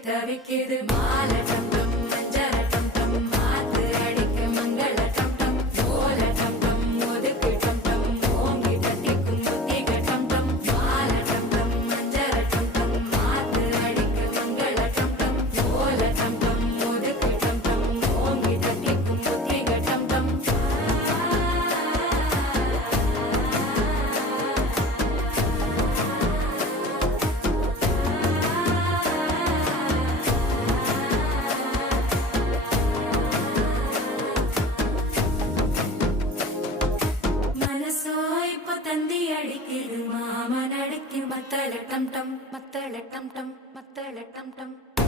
தவிக்குது மாலை டம் டம் மஞ்சள டம் டம் மாத்து அடிக்க மங்கள டம் டம் ஓல டம் டம் ஒதுக்கு டம் டம் ஓங்கி தட்டிக்கும் புத்திக டம் டம் மாலை டம் டம் மஞ்சள டம் டம் மாத்து அடிக்க மங்கள டம் டம் ஓல டம் டம் ஒதுக்கு டம் டம் ஓங்கி தட்டிக்கும் புத்திக டம் டம் தந்தி அடிக்குது மாமன் அடிக்கு மத்தள டம் டம் மத்தள டம் டம் மத்தள டம் டம்